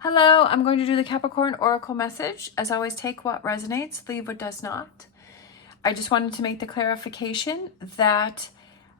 Hello, I'm going to do the Capricorn Oracle message. As always, take what resonates, leave what does not. I just wanted to make the clarification that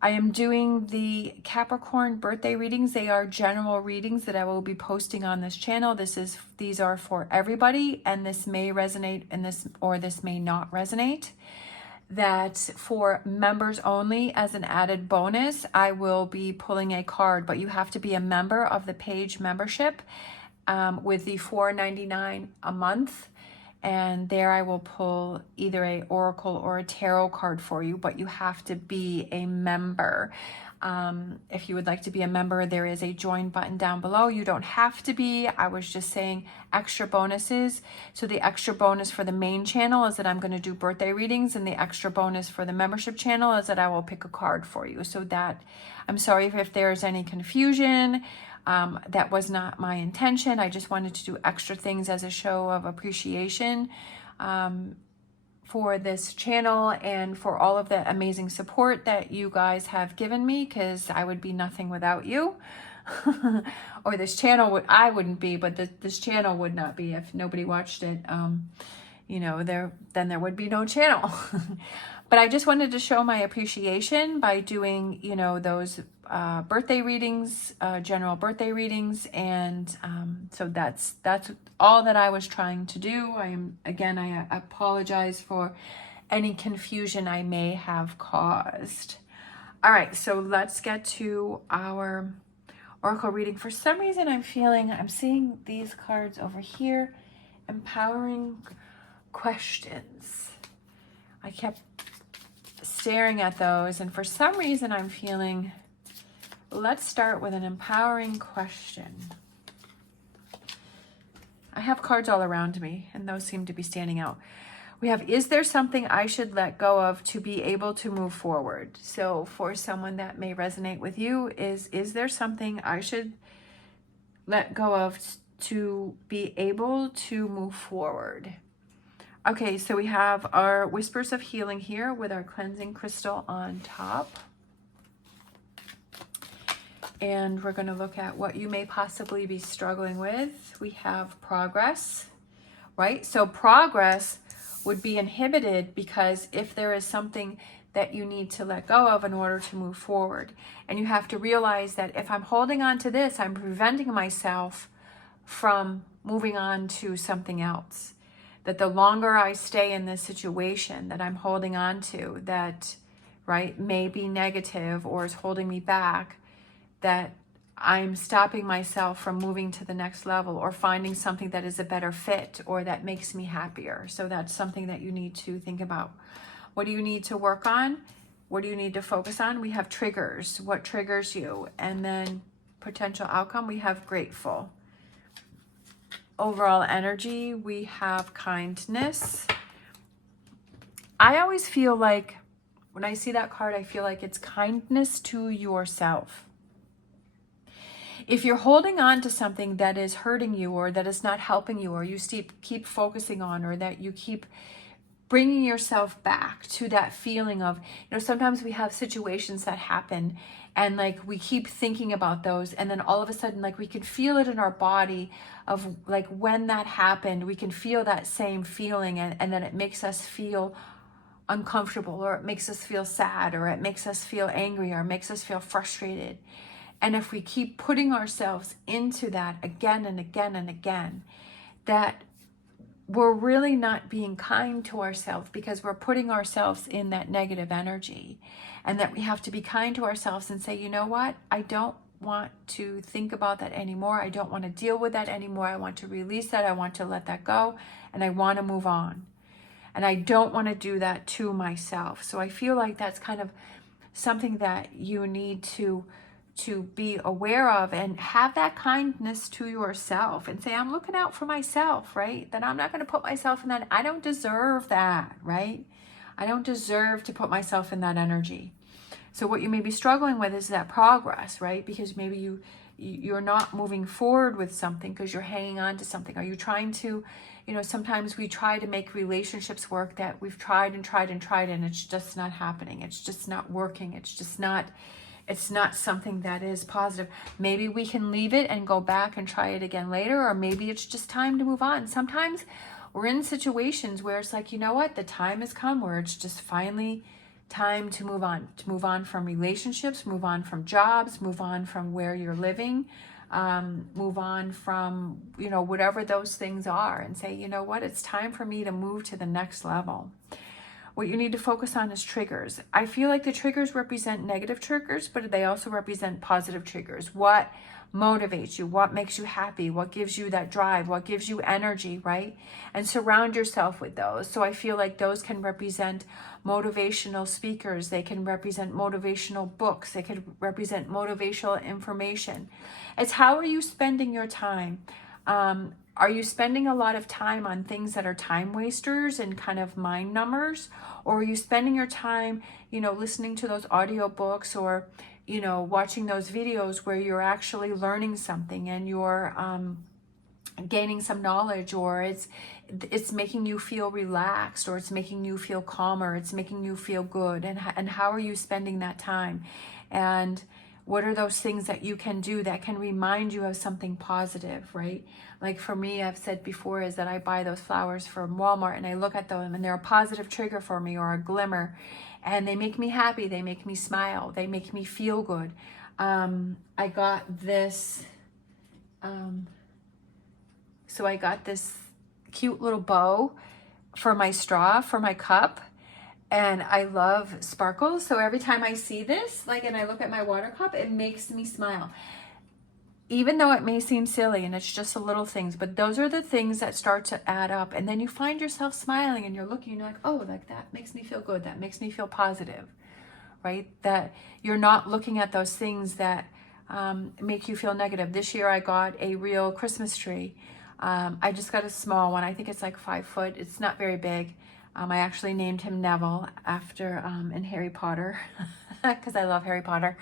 I am doing the Capricorn birthday readings. They are general readings that I will be posting on this channel. These are for everybody, and this may resonate and this may not resonate. That for members only, as an added bonus, I will be pulling a card, but you have to be a member of the page membership with the $4.99 a month, and there I will pull either a oracle or a tarot card for you, but you have to be a member. If you would like to be a member, there is a join button down below. You don't have to be. I was just saying extra bonuses. So the extra bonus for the main channel is that I'm going to do birthday readings, and the extra bonus for the membership channel is that I will pick a card for you. So that, I'm sorry if there's any confusion. That was not my intention. I just wanted to do extra things as a show of appreciation for this channel and for all of the amazing support that you guys have given me, because I would be nothing without you. Or this channel I wouldn't be, but this channel would not be if nobody watched it. You know, then there would be no channel. But I just wanted to show my appreciation by doing, you know, those birthday readings, general birthday readings, and so that's all that I was trying to do. I apologize for any confusion I may have caused. All right, so let's get to our oracle reading. For some reason, I'm seeing these cards over here, empowering questions. I kept staring at those, and for some reason I'm feeling, let's start with an empowering question. I have cards all around me, and those seem to be standing out. We have, is there something I should let go of to be able to move forward? So for someone that may resonate with you, is there something I should let go of to be able to move forward? Okay, so we have our Whispers of Healing here with our cleansing crystal on top. And we're going to look at what you may possibly be struggling with. We have progress, right? So progress would be inhibited because if there is something that you need to let go of in order to move forward. And you have to realize that if I'm holding on to this, I'm preventing myself from moving on to something else. That the longer I stay in this situation that I'm holding on to, that, right, may be negative or is holding me back, that I'm stopping myself from moving to the next level or finding something that is a better fit or that makes me happier. So that's something that you need to think about. What do you need to work on? What do you need to focus on? We have triggers. What triggers you? And then potential outcome, we have grateful. Overall energy, we have kindness. I always feel like when I see that card, I feel like it's kindness to yourself. If you're holding on to something that is hurting you or that is not helping you, or you keep focusing on, or that you keep bringing yourself back to that feeling of, you know, sometimes we have situations that happen and like we keep thinking about those, and then all of a sudden, like, we can feel it in our body of like when that happened, we can feel that same feeling, and then it makes us feel uncomfortable, or it makes us feel sad, or it makes us feel angry, or it makes us feel frustrated. And if we keep putting ourselves into that again and again and again, that we're really not being kind to ourselves, because we're putting ourselves in that negative energy. And that we have to be kind to ourselves and say, you know what? I don't want to think about that anymore. I don't want to deal with that anymore. I want to release that. I want to let that go. And I want to move on. And I don't want to do that to myself. So I feel like that's kind of something that you need to be aware of, and have that kindness to yourself and say, I'm looking out for myself, right? That I'm not going to put myself in that. I don't deserve that, right? I don't deserve to put myself in that energy. So what you may be struggling with is that progress, right? Because maybe you're not moving forward with something because you're hanging on to something. Are you trying to, you know, sometimes we try to make relationships work that we've tried and tried and tried, and it's just not happening. It's just not working. It's just not It's not something that is positive. Maybe we can leave it and go back and try it again later, or maybe it's just time to move on. Sometimes we're in situations where it's like, you know what, the time has come where it's just finally time to move on from relationships, move on from jobs, move on from where you're living, move on from, you know, whatever those things are, and say, you know what, it's time for me to move to the next level. What you need to focus on is triggers. I feel like the triggers represent negative triggers, but they also represent positive triggers. What motivates you? What makes you happy? What gives you that drive? What gives you energy, right? And surround yourself with those. So I feel like those can represent motivational speakers. They can represent motivational books. They could represent motivational information. It's how are you spending your time? Are you spending a lot of time on things that are time wasters and kind of mind numbers? Or are you spending your time, you know, listening to those audiobooks or, you know, watching those videos where you're actually learning something and you're gaining some knowledge, or it's making you feel relaxed, or it's making you feel calmer, it's making you feel good? And how are you spending that time? And what are those things that you can do that can remind you of something positive, right? Like for me, I've said before, is that I buy those flowers from Walmart and I look at them and they're a positive trigger for me, or a glimmer, and they make me happy, they make me smile, they make me feel good. I got this, so I got this cute little bow for my straw, for my cup. And I love sparkles. So every time I see this, like, and I look at my water cup, it makes me smile. Even though it may seem silly and it's just the little things, but those are the things that start to add up. And then you find yourself smiling and you're looking, you're like, oh, like that makes me feel good. That makes me feel positive, right? That you're not looking at those things that make you feel negative. This year I got a real Christmas tree. I just got a small one. I think it's like 5 foot. It's not very big. I actually named him Neville after in Harry Potter because I love Harry Potter.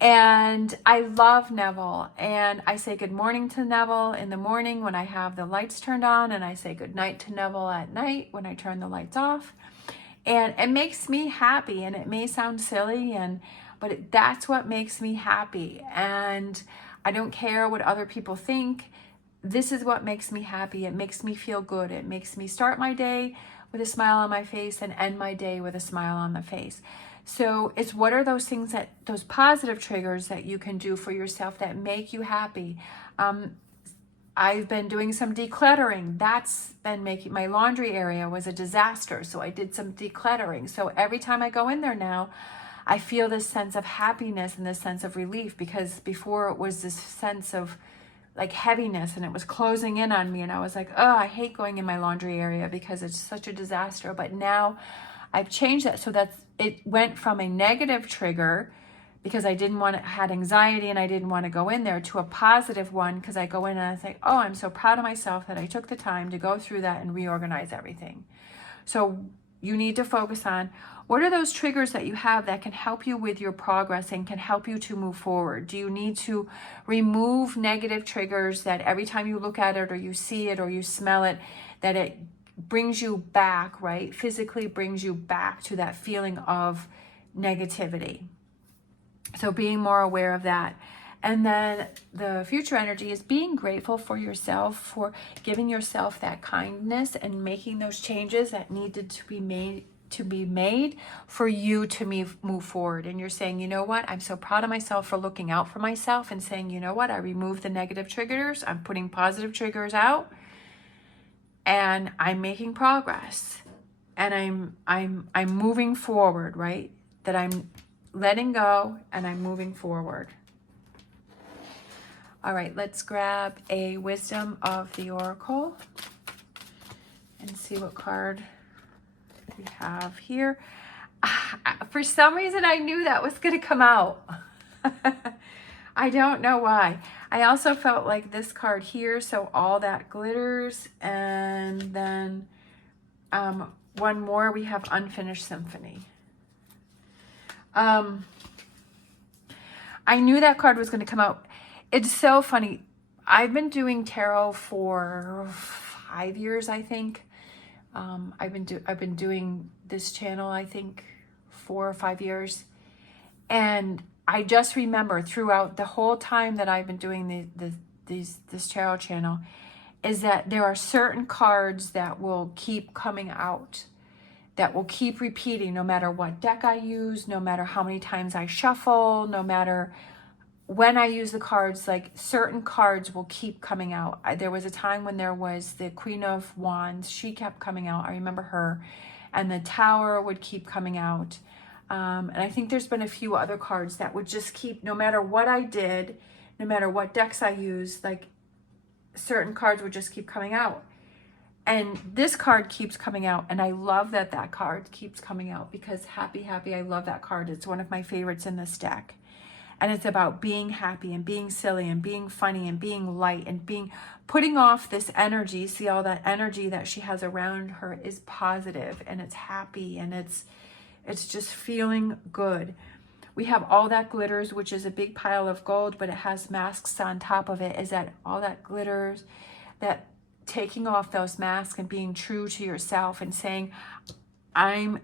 And I love Neville. And I say good morning to Neville in the morning when I have the lights turned on, and I say good night to Neville at night when I turn the lights off. And it makes me happy, and it may sound silly, but that's what makes me happy. And I don't care what other people think. This is what makes me happy. It makes me feel good. It makes me start my day with a smile on my face and end my day with a smile on the face. So it's what are those things, that those positive triggers that you can do for yourself that make you happy. I've been doing some decluttering. That's been making, my laundry area was a disaster. So I did some decluttering. So every time I go in there now, I feel this sense of happiness and this sense of relief, because before it was this sense of like heaviness and it was closing in on me, and I was like, oh, I hate going in my laundry area because it's such a disaster. But now I've changed that so that it went from a negative trigger because I didn't want to, had anxiety and I didn't want to go in there, to a positive one because I go in and I think, oh, I'm so proud of myself that I took the time to go through that and reorganize everything. So you need to focus on what are those triggers that you have that can help you with your progress and can help you to move forward. Do you need to remove negative triggers that every time you look at it or you see it or you smell it, that it brings you back, right? Physically brings you back to that feeling of negativity. So being more aware of that. And then the future energy is being grateful for yourself, for giving yourself that kindness and making those changes that needed to be made for you to move forward. And you're saying, you know what, I'm so proud of myself for looking out for myself and saying, you know what, I removed the negative triggers, I'm putting positive triggers out, and I'm making progress, and I'm moving forward, right? That I'm letting go and I'm moving forward. All right, let's grab a wisdom of the oracle and see what card we have here. For some reason, I knew that was going to come out. I don't know why. I also felt like this card here, so all that glitters, and then one more, we have unfinished symphony. I knew that card was going to come out. It's so funny. I've been doing tarot for 5 years, I think. I've been doing this channel, I think, 4 or 5 years. And I just remember throughout the whole time that I've been doing this tarot channel is that there are certain cards that will keep coming out, that will keep repeating no matter what deck I use, no matter how many times I shuffle, no matter when I use the cards. Like, certain cards will keep coming out. There was a time when there was the Queen of Wands. She kept coming out. I remember her. And the Tower would keep coming out. And I think there's been a few other cards that would just keep, no matter what I did, no matter what decks I used, like, certain cards would just keep coming out. And this card keeps coming out, and I love that that card keeps coming out, because happy, happy, I love that card. It's one of my favorites in this deck. And it's about being happy and being silly and being funny and being light and putting off this energy. See, all that energy that she has around her is positive, and it's happy, and it's just feeling good. We have all that glitters, which is a big pile of gold, but it has masks on top of it. Is that all that glitters, that taking off those masks and being true to yourself and saying, I'm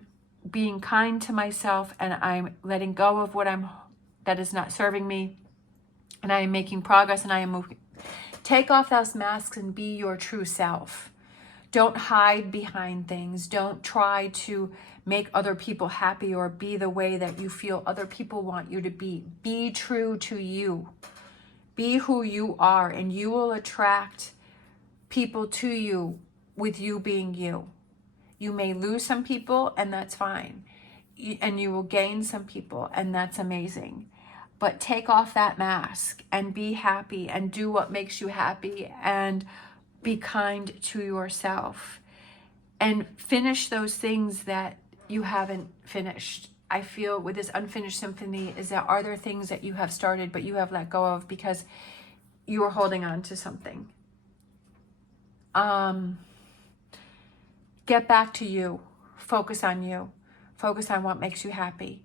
being kind to myself, and I'm letting go of that is not serving me, and I am making progress, and I am moving. Take off those masks and be your true self. Don't hide behind things. Don't try to make other people happy or be the way that you feel other people want you to be. Be true to you. Be who you are, and you will attract people to you with you being you. You may lose some people, and that's fine. And you will gain some people, and that's amazing. But take off that mask and be happy and do what makes you happy, and be kind to yourself, and finish those things that you haven't finished. I feel with this unfinished symphony is that, are there things that you have started but you have let go of because you are holding on to something? Get back to you. Focus on you. Focus on what makes you happy.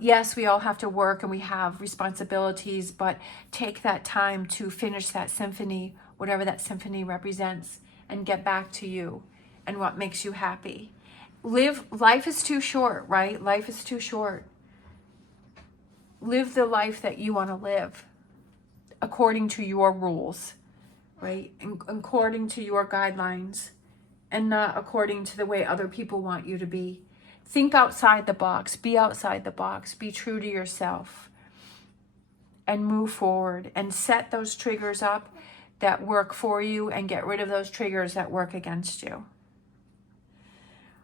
Yes, we all have to work and we have responsibilities, but take that time to finish that symphony, whatever that symphony represents, and get back to you and what makes you happy. Life is too short, right? Life is too short. Live the life that you want to live according to your rules, right? And according to your guidelines, and not according to the way other people want you to be. Think outside the box. Be outside the box. Be true to yourself. And move forward. And set those triggers up that work for you, and get rid of those triggers that work against you.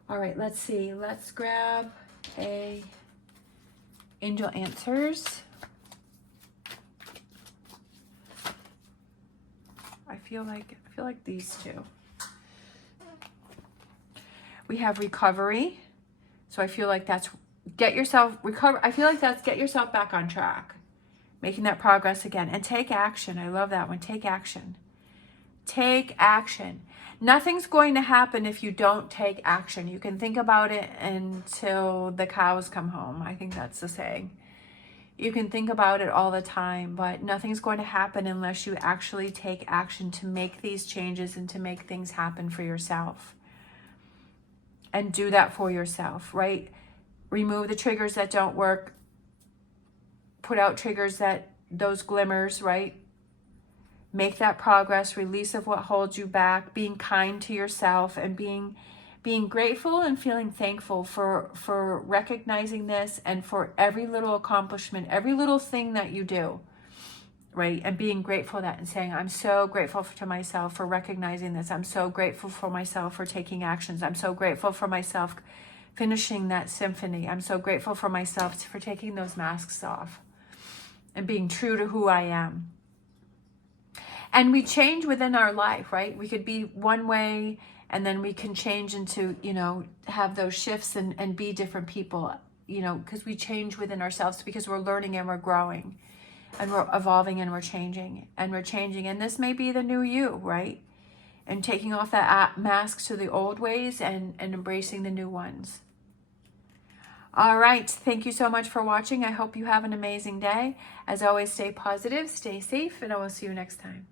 All right, let's see. Let's grab a Angel Answers. I feel like these two. We have recovery. So I feel like that's get yourself back on track, making that progress again, and take action. I love that one. Take action. Take action. Nothing's going to happen if you don't take action. You can think about it until the cows come home. I think that's the saying. You can think about it all the time, but nothing's going to happen unless you actually take action to make these changes and to make things happen for yourself. And do that for yourself, right? Remove the triggers that don't work. Put out triggers those glimmers, right? Make that progress, release of what holds you back, being kind to yourself, and being grateful and feeling thankful for recognizing this, and for every little accomplishment, every little thing that you do, right? And being grateful and saying, I'm so grateful to myself for recognizing this. I'm so grateful for myself for taking actions. I'm so grateful for myself finishing that symphony. I'm so grateful for myself for taking those masks off and being true to who I am. And we change within our life, right? We could be one way, and then we can change into, have those shifts and be different people, because we change within ourselves, because we're learning and we're growing. And we're evolving and we're changing. And this may be the new you, right? And taking off that mask to the old ways and embracing the new ones. All right. Thank you so much for watching. I hope you have an amazing day. As always, stay positive, stay safe, and I will see you next time.